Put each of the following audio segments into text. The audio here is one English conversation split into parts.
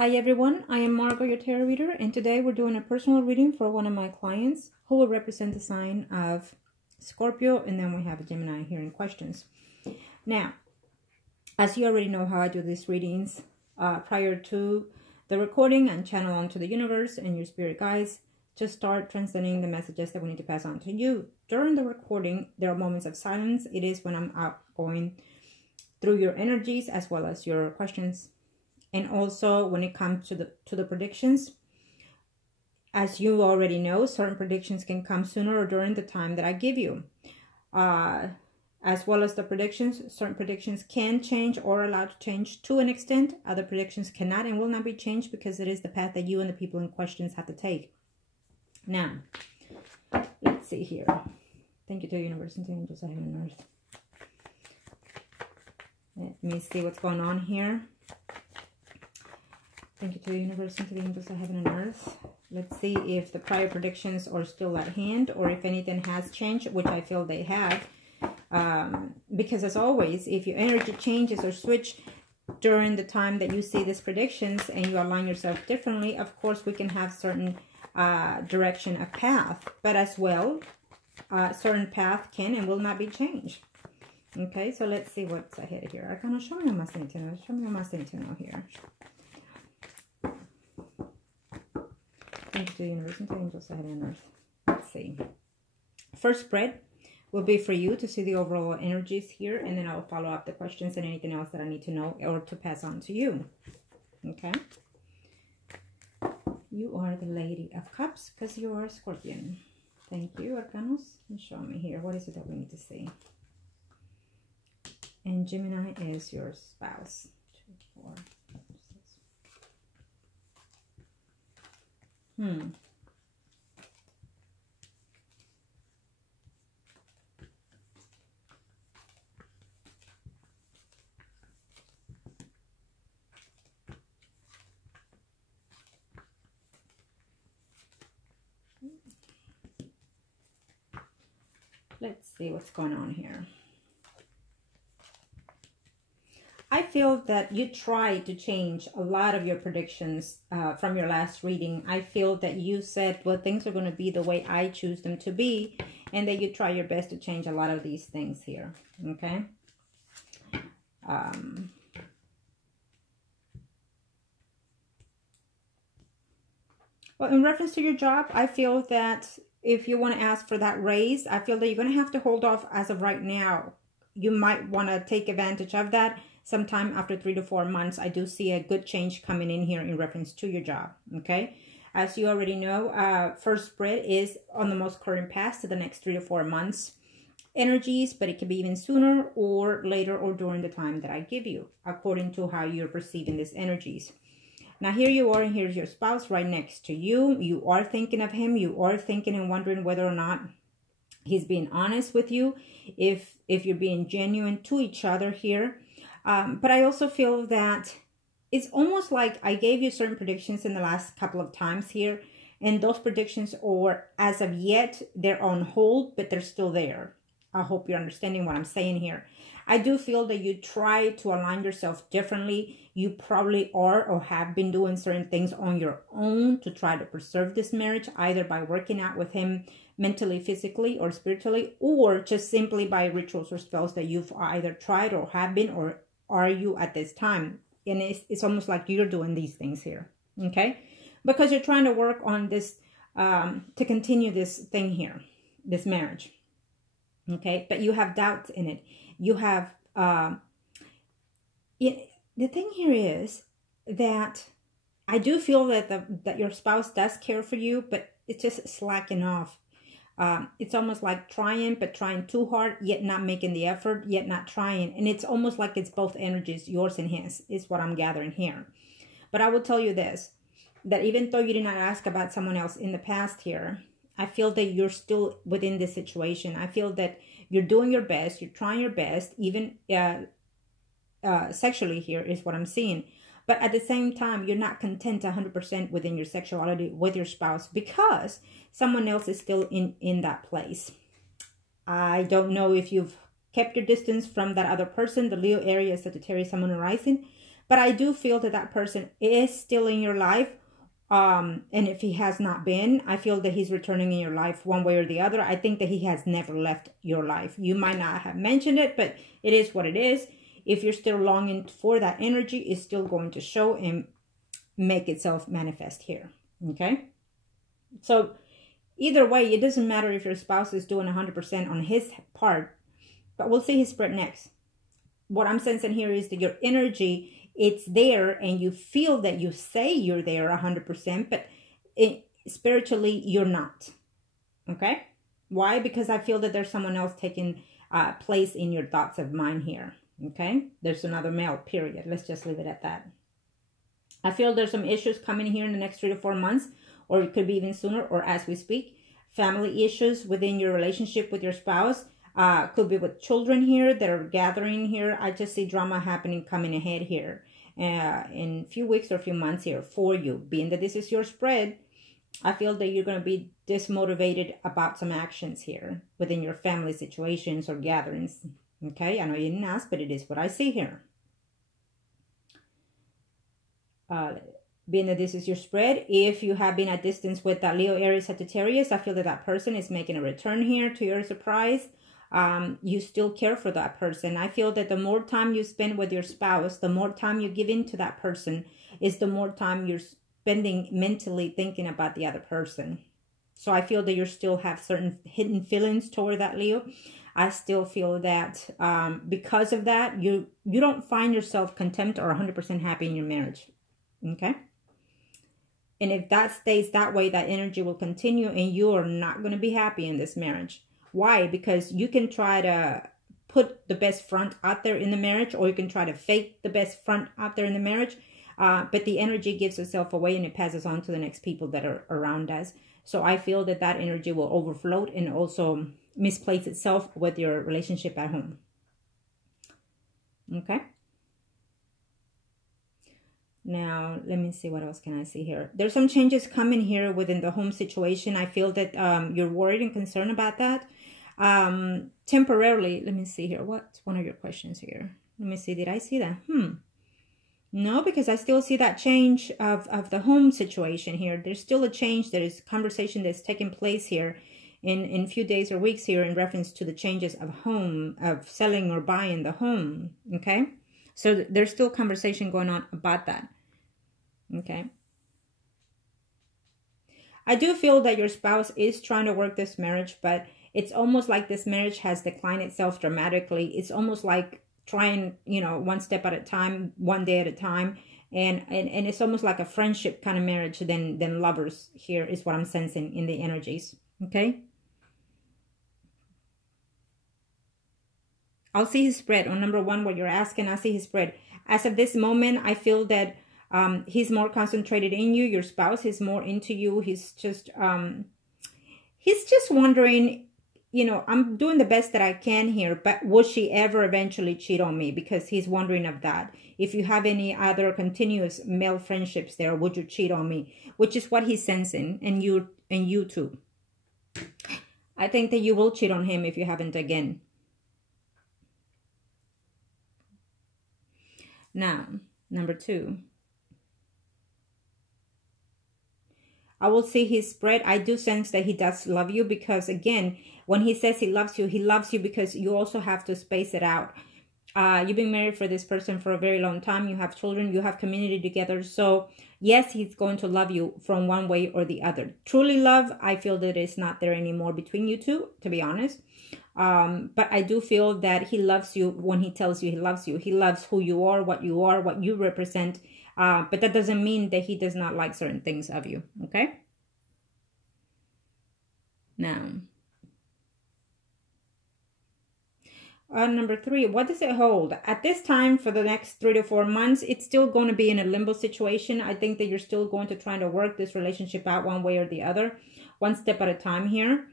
Hi everyone, I am Margourtarotreader, and today we're doing a personal reading for one of my clients who will represent the sign of Scorpio, and then we have a Gemini here in questions. Now, as you already know how I do these readings, prior to the recording and channel onto the universe and your spirit guides to start transcending the messages that we need to pass on to you. During the recording, there are moments of silence. It is when I'm out going through your energies as well as your questions. And also when it comes to the predictions, as you already know, certain predictions can come sooner or during the time that I give you. As well as the predictions, certain predictions can change or allowed to change to an extent. Other predictions cannot and will not be changed because it is the path that you and the people in questions have to take. Now, let's see here. Thank you to the universe and to angels, heaven and earth. Let me see what's going on here. Thank you to the universe and to the angels of heaven and earth. Let's see if the prior predictions are still at hand or if anything has changed, which I feel they have. Because as always, if your energy changes or switch during the time that you see these predictions and you align yourself differently, of course, we can have certain direction of path. But as well, certain path can and will not be changed. Okay, so let's see what's ahead here. Arcana, show me how much I need to know. Show me how much I need to know here. Thank you to the universe and to the angels of heaven and earth. Let's see. First spread will be for you to see the overall energies here, and then I'll follow up the questions and anything else that I need to know or to pass on to you. Okay? You are the Lady of Cups because you are a Scorpion. Thank you, Arcanos. And show me here. What is it that we need to see? And Gemini is your spouse. 2, 4, 5, 6. Let's see what's going on here. I feel that you tried to change a lot of your predictions from your last reading. I feel that you said, well, things are going to be the way I choose them to be, and that you try your best to change a lot of these things here, okay? Well, in reference to your job, I feel that if you want to ask for that raise, I feel that you're going to have to hold off as of right now. You might want to take advantage of that. Sometime after 3 to 4 months, I do see a good change coming in here in reference to your job, okay? As you already know, first spread is on the most current path to the next 3 to 4 months energies, but it can be even sooner or later or during the time that I give you, according to how you're perceiving these energies. Now, here you are, and here's your spouse right next to you. You are thinking of him. You are thinking and wondering whether or not he's being honest with you, if you're being genuine to each other here. But I also feel that it's almost like I gave you certain predictions in the last couple of times here. And those predictions are, as of yet, they're on hold, but they're still there. I hope you're understanding what I'm saying here. I do feel that you try to align yourself differently. You probably are or have been doing certain things on your own to try to preserve this marriage, either by working out with him mentally, physically, or spiritually, or just simply by rituals or spells that you've either tried or have been or are you at this time. And it's almost like you're doing these things here, okay? Because you're trying to work on this, to continue this thing here, this marriage, okay? But you have doubts in it. You have, the thing here is that I do feel that your spouse does care for you, but it's just slacking off. It's almost like trying, but trying too hard, yet not making the effort, yet not trying. And it's almost like it's both energies, yours and his, is what I'm gathering here. But I will tell you this, that even though you did not ask about someone else in the past here, I feel that you're still within this situation. I feel that you're doing your best, you're trying your best, even sexually here is what I'm seeing. But at the same time, you're not content 100% within your sexuality with your spouse because someone else is still in that place. I don't know if you've kept your distance from that other person. The Leo area is Sagittarius, Sun, Moon, and Rising. But I do feel that that person is still in your life. And if he has not been, I feel that he's returning in your life one way or the other. I think that he has never left your life. You might not have mentioned it, but it is what it is. If you're still longing for that energy, it's still going to show and make itself manifest here. Okay? So either way, it doesn't matter if your spouse is doing 100% on his part, but we'll see his spread next. What I'm sensing here is that your energy, it's there, and you feel that you say you're there 100%, but spiritually, you're not. Okay? Why? Because I feel that there's someone else taking place in your thoughts of mine here. Okay? There's another male, period. Let's just leave it at that. I feel there's some issues coming here in the next 3 to 4 months, or it could be even sooner, or as we speak. Family issues within your relationship with your spouse. Could be with children here that are gathering here. I just see drama happening coming ahead here in a few weeks or a few months here for you. Being that this is your spread, I feel that you're going to be dismotivated about some actions here within your family situations or gatherings. Okay, I know you didn't ask, but it is what I see here. Being that this is your spread, if you have been at distance with that Leo, Aries, Sagittarius, I feel that that person is making a return here to your surprise. You still care for that person. I feel that the more time you spend with your spouse, the more time you give into that person, is the more time you're spending mentally thinking about the other person. So I feel that you still have certain hidden feelings toward that Leo. I still feel that because of that, you don't find yourself content or 100% happy in your marriage. Okay? And if that stays that way, that energy will continue, and you are not going to be happy in this marriage. Why? Because you can try to put the best front out there in the marriage, or you can try to fake the best front out there in the marriage. But the energy gives itself away, and it passes on to the next people that are around us. So I feel that that energy will overflow and also misplace itself with your relationship at home. Okay? Now, let me see, what else can I see here? There's some changes coming here within the home situation. I feel that you're worried and concerned about that. Temporarily, let me see here. What's one of your questions here? Let me see, did I see that? No, because I still see that change of the home situation here. There's still a change. There is conversation that's taking place here in a few days or weeks here in reference to the changes of home, of selling or buying the home. Okay? So there's still conversation going on about that. Okay? I do feel that your spouse is trying to work this marriage, but it's almost like this marriage has declined itself dramatically. It's almost like trying, you know, one step at a time, one day at a time. And it's almost like a friendship kind of marriage than lovers here is what I'm sensing in the energies. Okay? I'll see his spread. On number one, what you're asking, I'll see his spread. As of this moment, I feel that he's more concentrated in you. Your spouse is more into you. He's just wondering, you know, I'm doing the best that I can here, but will she ever eventually cheat on me? Because he's wondering of that. If you have any other continuous male friendships there, would you cheat on me? Which is what he's sensing, and you too. I think that you will cheat on him if you haven't again. Now, number two. I will see his spread. I do sense that he does love you because, again, when he says he loves you because you also have to space it out. You've been married for this person for a very long time. You have children. You have community together. So, yes, he's going to love you from one way or the other. Truly love, I feel that it's not there anymore between you two, to be honest. But I do feel that he loves you when he tells you he loves you. He loves who you are, what you represent. But that doesn't mean that he does not like certain things of you. Okay? Now, number three, what does it hold? At this time, for the next 3 to 4 months, it's still going to be in a limbo situation. I think that you're still going to try to work this relationship out one way or the other, one step at a time here.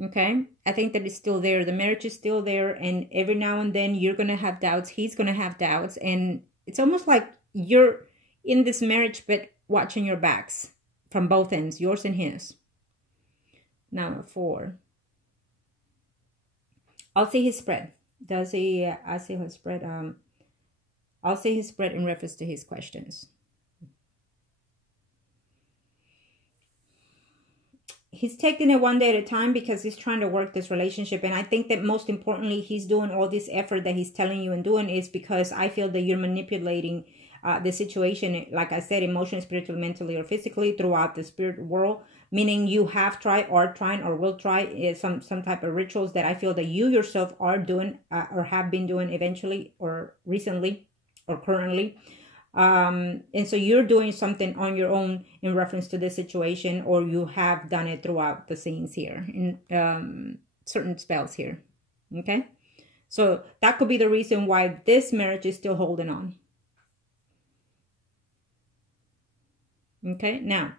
Okay, I think that it's still there. The marriage is still there, and every now and then you're going to have doubts. He's going to have doubts, and it's almost like you're in this marriage, but watching your backs from both ends, yours and his. Now, 4. I'll see his spread. Does he? I see his spread. I'll say his spread in reference to his questions. He's taking it one day at a time because he's trying to work this relationship. And I think that most importantly, he's doing all this effort that he's telling you and doing is because I feel that you're manipulating the situation, like I said, emotionally, spiritually, mentally, or physically throughout the spirit world. Meaning you have tried, are trying, or will try some type of rituals that I feel that you yourself are doing or have been doing eventually or recently or currently. And so you're doing something on your own in reference to this situation, or you have done it throughout the scenes here in certain spells here. Okay. So that could be the reason why this marriage is still holding on. Okay. Now,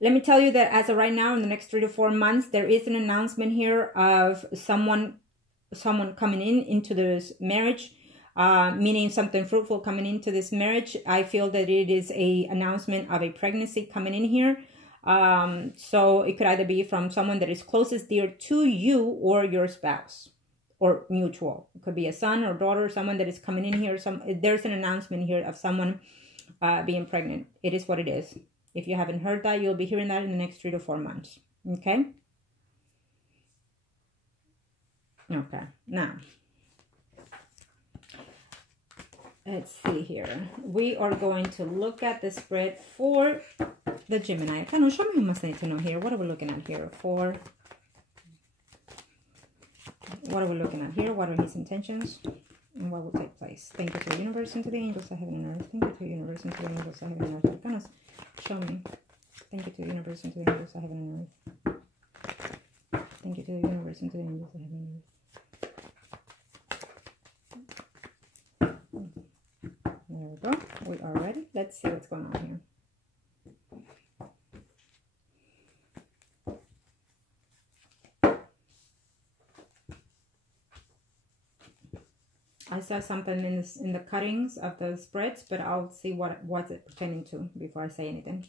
let me tell you that as of right now, in the next 3 to 4 months, there is an announcement here of someone coming into this marriage, meaning something fruitful coming into this marriage. I feel that it is a announcement of a pregnancy coming in here. So it could either be from someone that is closest dear to you or your spouse or mutual. It could be a son or daughter, someone that is coming in here. There's an announcement here of someone being pregnant. It is what it is. If you haven't heard that, you'll be hearing that in the next 3 to 4 months. Okay? Okay. Now, let's see here. We are going to look at the spread for the Gemini. Show me who must need to know here. What are we looking at here? What are we looking at here? What are his intentions? And what will take place? Thank you to the universe and to the angels of heaven and earth. Thank you to the universe and to the angels of heaven and earth. Goodness, show me. Thank you to the universe and to the angels of heaven and earth. Thank you to the universe and to the angels of heaven and earth. There we go. We are ready. Let's see what's going on here. I saw something in the cuttings of the spreads, but I'll see what's it pertaining to before I say anything.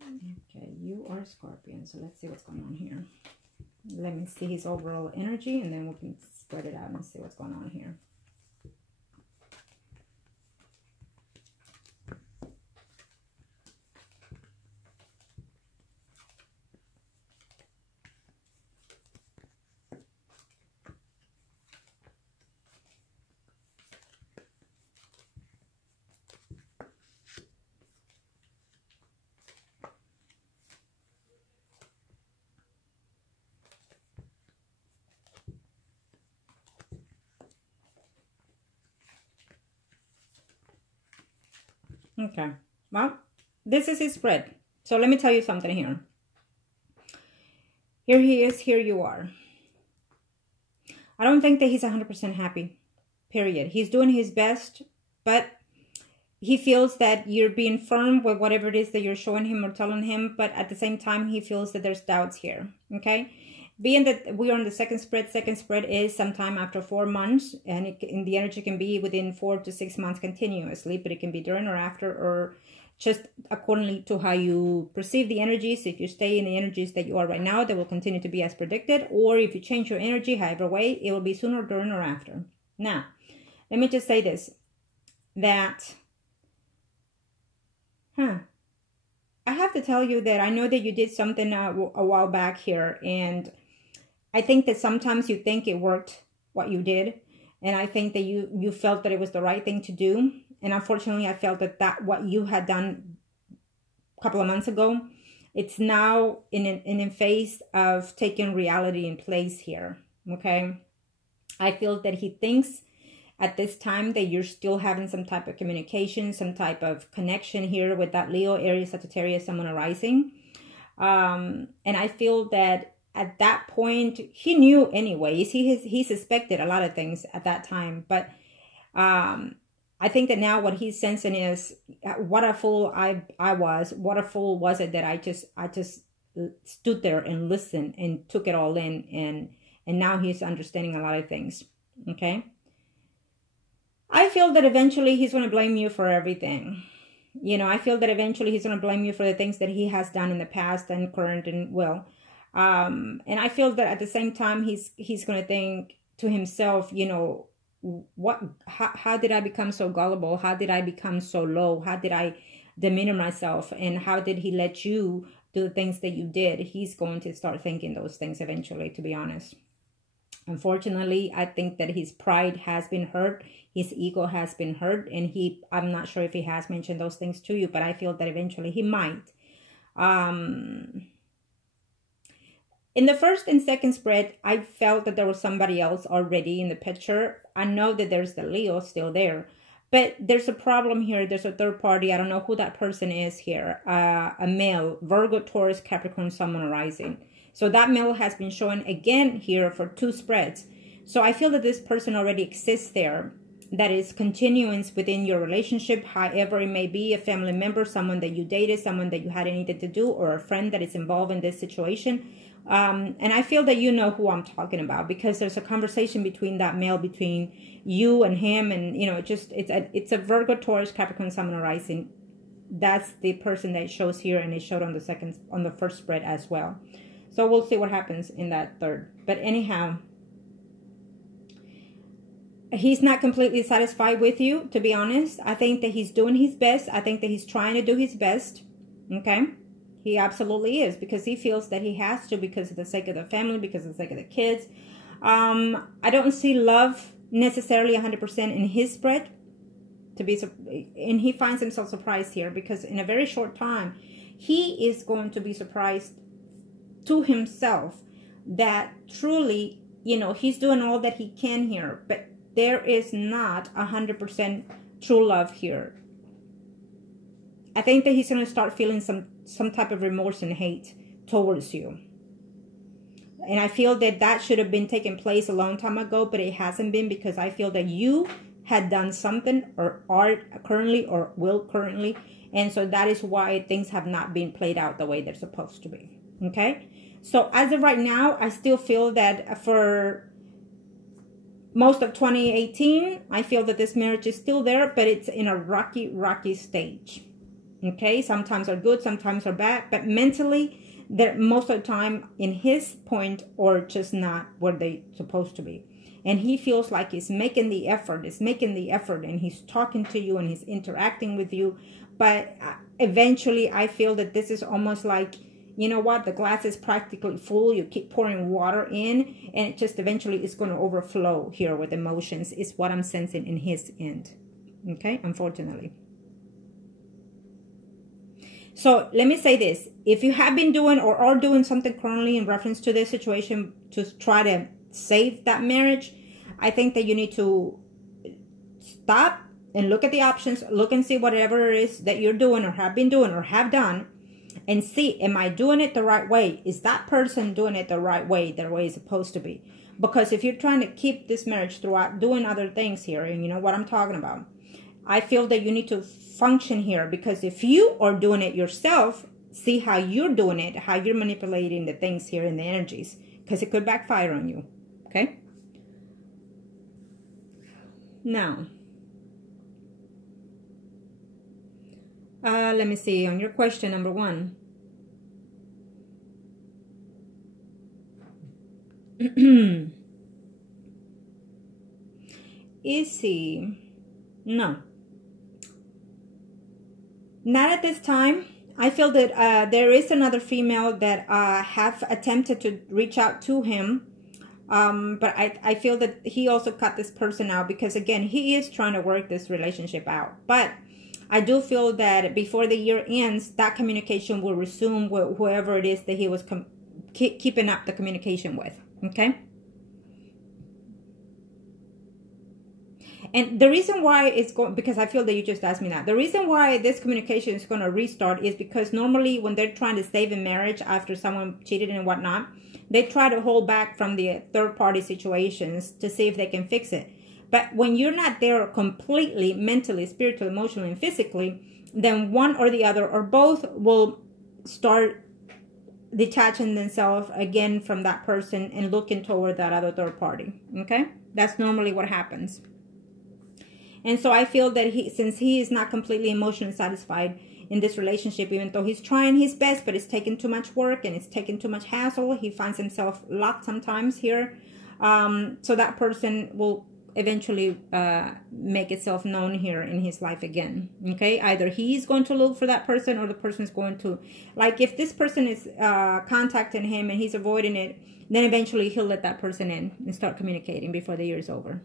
Okay, you are Scorpion, so let's see what's going on here. Let me see his overall energy, and then we can spread it out and see what's going on here. Okay, well, this is his spread. So let me tell you something here. Here he is, here you are. I don't think that he's 100% happy, period. He's doing his best, but he feels that you're being firm with whatever it is that you're showing him or telling him, but at the same time, he feels that there's doubts here, okay? Being that we are on the second spread is sometime after 4 months, and the energy can be within 4 to 6 months continuously, but it can be during or after, or just accordingly to how you perceive the energies. If you stay in the energies that you are right now, they will continue to be as predicted, or if you change your energy, however way, it will be sooner, during, or after. Now, let me just say this, that, I have to tell you that I know that you did something a while back here, and I think that sometimes you think it worked what you did, and I think that you felt that it was the right thing to do, and unfortunately I felt that what you had done a couple of months ago, it's now in a phase of taking reality in place here, okay? I feel that he thinks at this time that you're still having some type of communication, some type of connection here with that Leo, Aries, Sagittarius, Sun, Moon, Rising. And I feel that at that point, he knew anyways. He suspected a lot of things at that time. But I think that now what he's sensing is, what a fool I was. What a fool was it that I just stood there and listened and took it all in. And now he's understanding a lot of things. Okay? I feel that eventually he's going to blame you for everything. You know, I feel that eventually he's going to blame you for the things that he has done in the past and current and well. And I feel that at the same time, he's going to think to himself, you know, how did I become so gullible? How did I become so low? How did I demean myself? And how did he let you do the things that you did? He's going to start thinking those things eventually, to be honest. Unfortunately, I think that his pride has been hurt. His ego has been hurt. And I'm not sure if he has mentioned those things to you, but I feel that eventually he might. In the first and second spread, I felt that there was somebody else already in the picture. I know that there's the Leo still there, but there's a problem here. There's a third party. I don't know who that person is here. A male, Virgo, Taurus, Capricorn, Sun, Moon, Rising. So that male has been shown again here for 2 spreads. So I feel that this person already exists there. That is continuance within your relationship, however it may be, a family member, someone that you dated, someone that you had anything to do, or a friend that is involved in this situation. And I feel that you know who I'm talking about, because there's a conversation between that male, between you and him, and you know, it's a Virgo, Taurus, Capricorn, Sun, Moon, Rising. That's the person that shows here, and it showed on the first spread as well. So we'll see what happens in that third. But anyhow, he's not completely satisfied with you, to be honest. I think that he's doing his best. I think that he's trying to do his best. Okay? He absolutely is, because he feels that he has to, because of the sake of the family, because of the sake of the kids. I don't see love necessarily 100% in his spread. And he finds himself surprised here, because in a very short time, he is going to be surprised to himself that truly, you know, he's doing all that he can here, but there is not 100% true love here. I think that he's going to start feeling some type of remorse and hate towards you. And I feel that that should have been taking place a long time ago, but it hasn't been, because I feel that you had done something, or are currently, or will currently. And so that is why things have not been played out the way they're supposed to be. Okay? So as of right now, I still feel that for most of 2018, I feel that this marriage is still there, but it's in a rocky stage. Okay? Sometimes are good, sometimes are bad, but mentally, they're most of the time in his point, or just not where they're supposed to be. And he feels like he's making the effort, and he's talking to you, and he's interacting with you. But eventually, I feel that this is almost like, you know what, the glass is practically full. You keep pouring water in, and it just eventually is going to overflow here with emotions, is what I'm sensing in his end. Okay, unfortunately. So let me say this. If you have been doing or are doing something currently in reference to this situation to try to save that marriage, I think that you need to stop and look at the options, look and see whatever it is that you're doing, or have been doing, or have done, and see, am I doing it the right way? Is that person doing it the right way it's supposed to be? Because if you're trying to keep this marriage throughout doing other things here, and you know what I'm talking about, I feel that you need to function here, because if you are doing it yourself, see how you're doing it, how you're manipulating the things here in the energies, because it could backfire on you. Okay? Now, let me see, on your question number 1. Is he? No. Not at this time. I feel that there is another female that have attempted to reach out to him. But I feel that he also cut this person out, because again, he is trying to work this relationship out. But I do feel that before the year ends, that communication will resume with whoever it is that he was keeping up the communication with. Okay? And the reason why it's going, because I feel that you just asked me that. The reason why this communication is going to restart is because normally when they're trying to save a marriage after someone cheated and whatnot, they try to hold back from the third-party situations to see if they can fix it. But when you're not there completely, mentally, spiritually, emotionally, and physically, then one or the other or both will start detaching themselves again from that person and looking toward that other third party. Okay? That's normally what happens. And so I feel that since he is not completely emotionally satisfied in this relationship, even though he's trying his best, but it's taking too much work and it's taking too much hassle. He finds himself locked sometimes here. So that person will eventually make itself known here in his life again. Okay, either he's going to look for that person, or the person is going to, like, if this person is contacting him and he's avoiding it, then eventually he'll let that person in and start communicating before the year is over.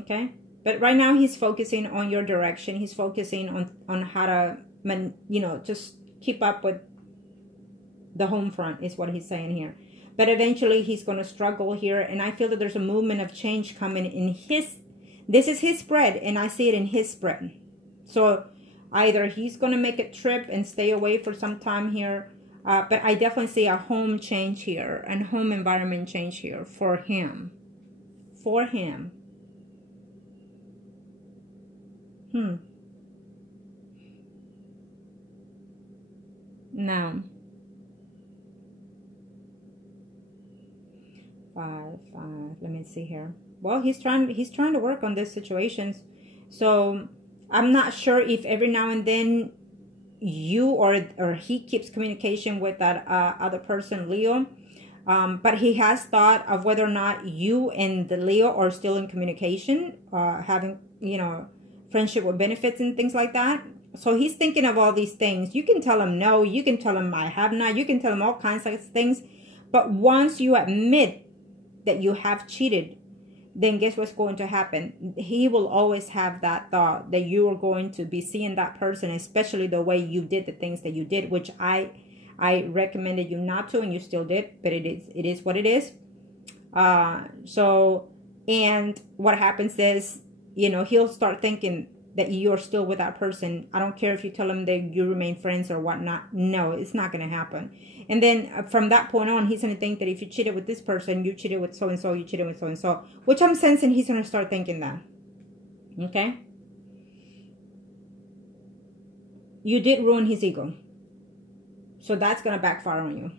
Okay, but right now he's focusing on your direction. He's focusing on how to, you know, just keep up with the home front is what he's saying here. But eventually he's going to struggle here. And I feel that there's a movement of change coming in his, this is his spread, and I see it in his spread. So either he's going to make a trip and stay away for some time here. But I definitely see a home change here and home environment change here for him. For him. Now. 5, 5. Let me see here. Well, he's trying to work on these situations. So I'm not sure if every now and then you or he keeps communication with that other person, Leo. But he has thought of whether or not you and the Leo are still in communication, having, you know, friendship with benefits and things like that. So he's thinking of all these things. You can tell him no. You can tell him I have not. You can tell him all kinds of things. But once you admit that you have cheated, then guess what's going to happen? He will always have that thought that you are going to be seeing that person, especially the way you did the things that you did, which I recommended you not to, and you still did, but it is what it is. So, and what happens is, you know, he'll start thinking that you're still with that person. I don't care if you tell him that you remain friends or whatnot. No, it's not going to happen. And then from that point on, he's going to think that if you cheated with this person, you cheated with so-and-so, you cheated with so-and-so. Which I'm sensing he's going to start thinking that. Okay? You did ruin his ego. So that's going to backfire on you.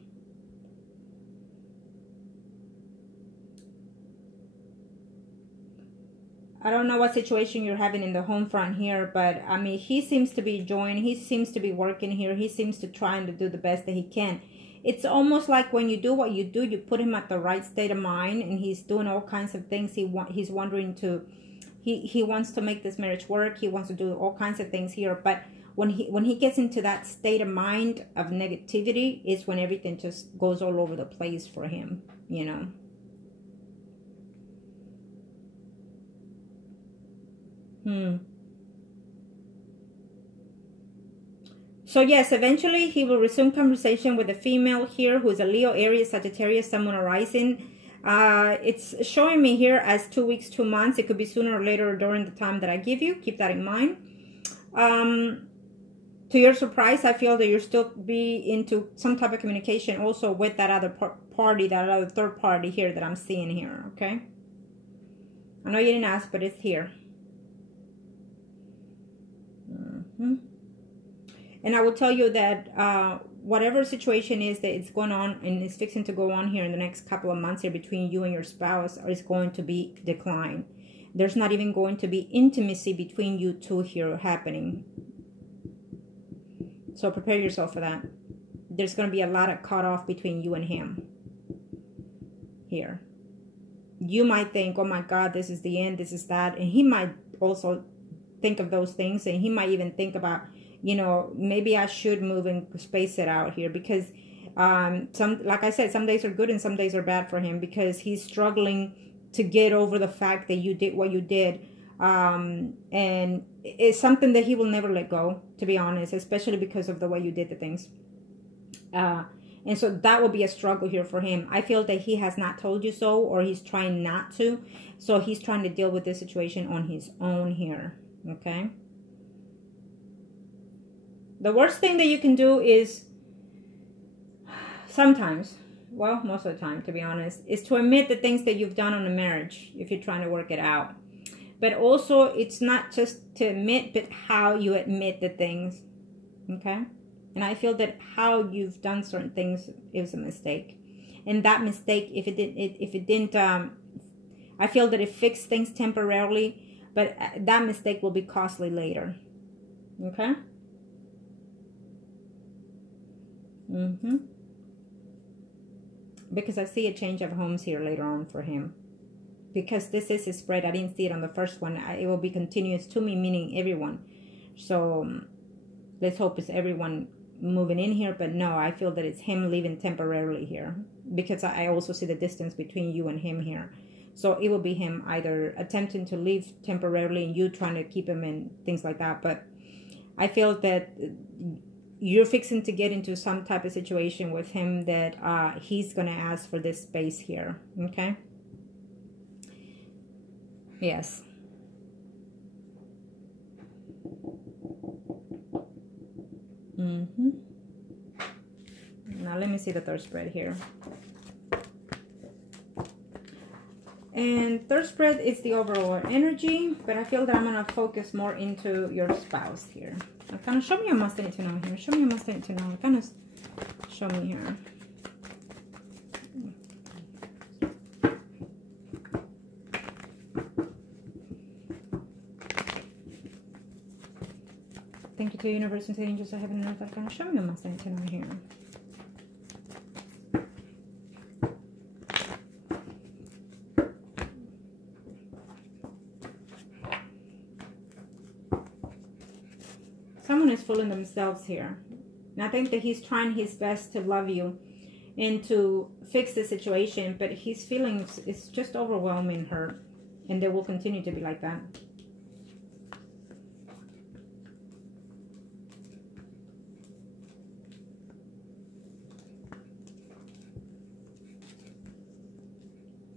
I don't know what situation you're having in the home front here, but I mean, he seems to be enjoying, he seems to be working here, he seems to trying to do the best that he can. It's almost like when you do what you do, you put him at the right state of mind, and he's doing all kinds of things. He's wondering to, he wants to make this marriage work. He wants to do all kinds of things here, but when he gets into that state of mind of negativity is when everything just goes all over the place for him, you know. So yes, eventually he will resume conversation with a female here who is a Leo, Aries, Sagittarius, Sun, Moon, or Rising. It's showing me here as 2 weeks, 2 months. It could be sooner or later during the time that I give you. Keep that in mind. To your surprise, I feel that you'll still be into some type of communication also with that other party, that other third party here that I'm seeing here, okay? I know you didn't ask, but it's here. And I will tell you that whatever situation is that it's going on and is fixing to go on here in the next couple of months here between you and your spouse is going to be declined. There's not even going to be intimacy between you two here happening. So prepare yourself for that. There's going to be a lot of cut off between you and him here. You might think, oh my God, this is the end, this is that. And he might also think of those things, and he might even think about, you know, maybe I should move and space it out here, because like I said, some days are good and some days are bad for him, because he's struggling to get over the fact that you did what you did, and it's something that he will never let go, to be honest, especially because of the way you did the things. And so that will be a struggle here for him. I feel that he has not told you so, or he's trying not to, so he's trying to deal with this situation on his own here. Okay, the worst thing that you can do is sometimes, well, most of the time, to be honest, is to admit the things that you've done on the marriage if you're trying to work it out. But also, it's not just to admit, but how you admit the things. Okay, and I feel that how you've done certain things is a mistake, and that mistake, if it didn't, I feel that it fixed things temporarily. But that mistake will be costly later. Okay? Because I see a change of homes here later on for him. Because this is a spread. I didn't see it on the first one. It will be continuous to me, meaning everyone. So let's hope it's everyone moving in here. But no, I feel that it's him leaving temporarily here. Because I also see the distance between you and him here. So it will be him either attempting to leave temporarily and you trying to keep him and things like that. But I feel that you're fixing to get into some type of situation with him that he's going to ask for this space here. Okay? Yes. Now let me see the third spread here. And third spread is the overall energy, but I feel that I'm going to focus more into your spouse here. Kind of show me your must need to know here. Show me your must need to know. Kind of show me here. Thank you to the universe and to the angels of heaven and earth. Kind of show me your must need to know here. Someone is fooling themselves here. And I think that he's trying his best to love you and to fix the situation, but his feelings is just overwhelming her, and they will continue to be like that.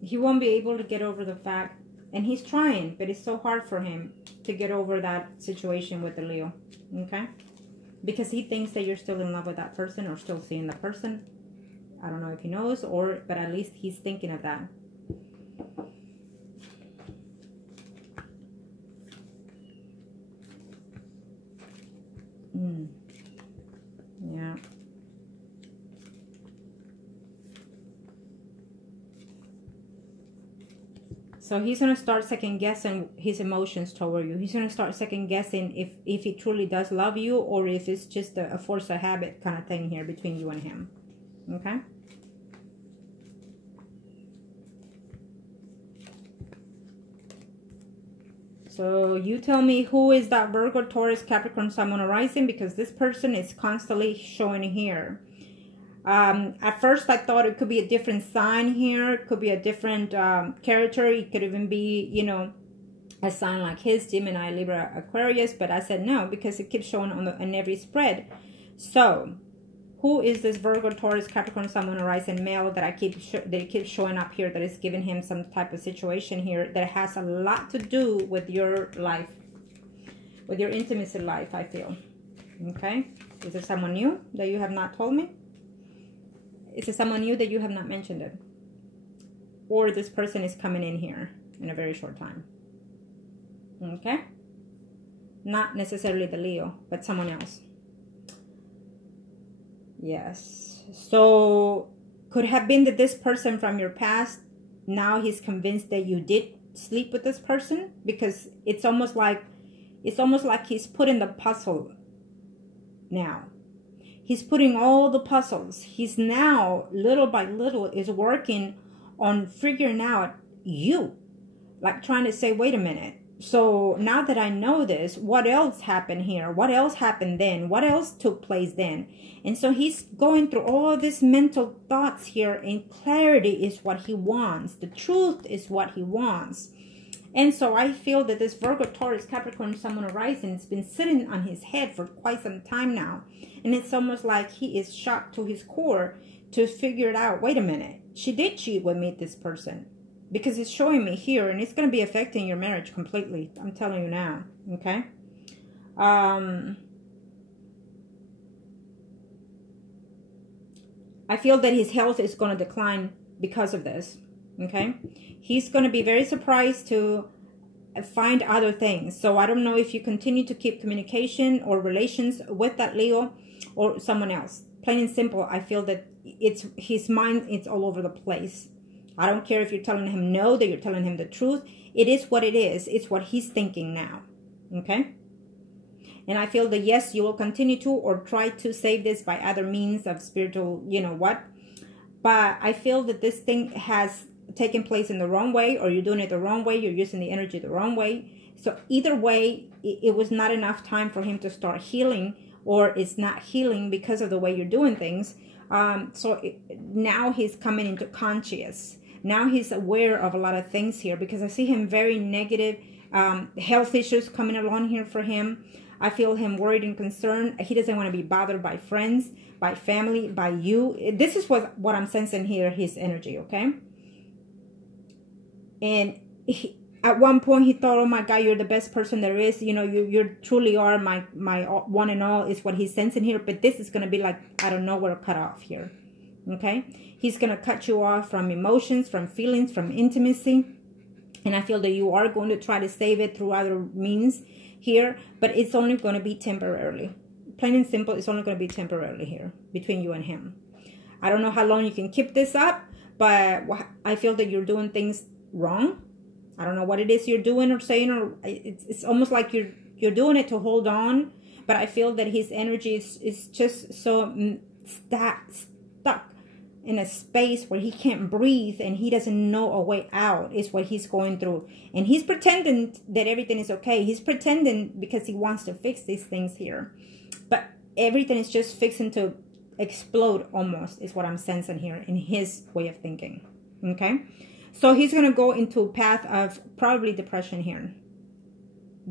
He won't be able to get over the fact, and he's trying, but it's so hard for him to get over that situation with the Leo. Okay? Because he thinks that you're still in love with that person or still seeing the person. I don't know if he knows, but at least he's thinking of that. Yeah. So he's going to start second guessing his emotions toward you. He's going to start second guessing if he truly does love you or if it's just a force of habit kind of thing here between you and him. Okay? So you tell me, who is that Virgo, Taurus, Capricorn, Sun, Moon, Rising? Because this person is constantly showing here. At first I thought it could be a different sign here. It could be a different character. It could even be, you know, a sign like his, Gemini, Libra, Aquarius. But I said no, because it keeps showing on every spread. So who is this Virgo, Taurus, Capricorn, Sun, Moon, Rising male that it keeps showing up here, that is giving him some type of situation here that has a lot to do with your life, with your intimacy life, I feel. Okay? Is there someone new that you have not told me? Is it someone new that you have not mentioned it? Or this person is coming in here in a very short time. Okay? Not necessarily the Leo, but someone else. Yes. So, could have been that this person from your past, now he's convinced that you did sleep with this person. Because it's almost like he's putting the puzzle now. He's putting all the puzzles. He's now, little by little, is working on figuring out you. Like trying to say, wait a minute. So now that I know this, what else happened here? What else happened then? What else took place then? And so he's going through all these mental thoughts here. And clarity is what he wants. The truth is what he wants. And so I feel that this Virgo, Taurus, Capricorn, Sun, Moon, Rising has been sitting on his head for quite some time now. And it's almost like he is shocked to his core to figure it out. Wait a minute. She did cheat with me, this person. Because it's showing me here. And it's going to be affecting your marriage completely. I'm telling you now. Okay? I feel that his health is going to decline because of this. Okay? He's going to be very surprised to find other things. So I don't know if you continue to keep communication or relations with that Leo or someone else. Plain and simple, I feel that it's his mind, it's all over the place. I don't care if you're telling him no, that you're telling him the truth. It is what it is. It's what he's thinking now. Okay? And I feel that, yes, you will continue to or try to save this by other means of spiritual, you know what. But I feel that this thing has taken place in the wrong way, or you're doing it the wrong way. You're using the energy the wrong way. So either way, it was not enough time for him to start healing, or it's not healing because of the way you're doing things. Now he's coming into conscious. Now he's aware of a lot of things here, because I see him very negative. Health issues coming along here for him. I feel him worried and concerned. He doesn't want to be bothered by friends, by family, by you. This is what I'm sensing here, his energy, okay? And at one point he thought, oh my God, you're the best person there is. You know, you truly are my one and all, is what he's sensing here. But this is going to be like, I don't know where to cut off here. Okay? He's going to cut you off from emotions, from feelings, from intimacy. And I feel that you are going to try to save it through other means here. But it's only going to be temporarily. Plain and simple, it's only going to be temporarily here between you and him. I don't know how long you can keep this up. But I feel that you're doing things wrong. I don't know what it is you're doing or saying, or it's almost like you're doing it to hold on. But I feel that his energy is just so stuck in a space where he can't breathe, and he doesn't know a way out, is what he's going through. And he's pretending that everything is okay. He's pretending because he wants to fix these things here. But everything is just fixing to explode almost, is what I'm sensing here in his way of thinking. Okay? So he's going to go into a path of probably depression here,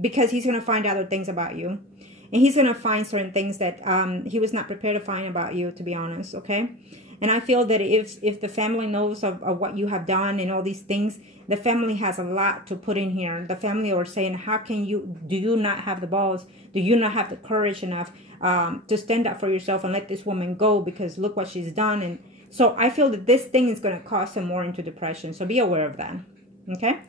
because he's going to find other things about you. And he's going to find certain things that he was not prepared to find about you, to be honest, okay? And I feel that if the family knows of what you have done and all these things, the family has a lot to put in here. The family are saying, how can you, do you not have the balls? Do you not have the courage enough to stand up for yourself and let this woman go, because look what she's done? And so I feel that this thing is going to cause him more into depression. So be aware of that. Okay?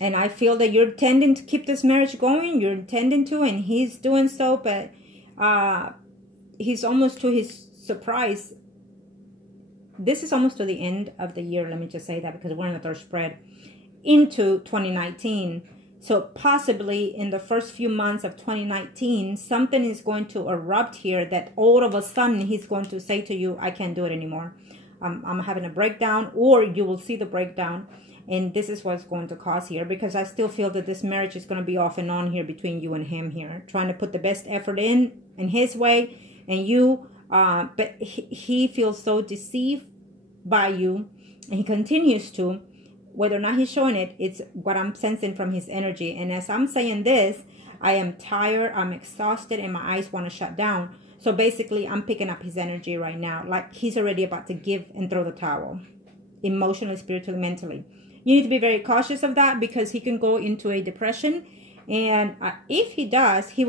And I feel that you're tending to keep this marriage going. You're intending to, and he's doing so. But he's almost, to his surprise, this is almost to the end of the year. Let me just say that, because we're in the third spread into 2019. So possibly in the first few months of 2019, something is going to erupt here that all of a sudden he's going to say to you, I can't do it anymore. I'm having a breakdown, or you will see the breakdown. And this is what's going to cause here, because I still feel that this marriage is going to be off and on here between you and him here, trying to put the best effort in his way, and you, but he feels so deceived by you, and he continues to. Whether or not he's showing it, it's what I'm sensing from his energy. And as I'm saying this, I am tired, I'm exhausted, and my eyes want to shut down. So basically, I'm picking up his energy right now, like he's already about to give and throw the towel, emotionally, spiritually, mentally. You need to be very cautious of that, because he can go into a depression. And if he does, he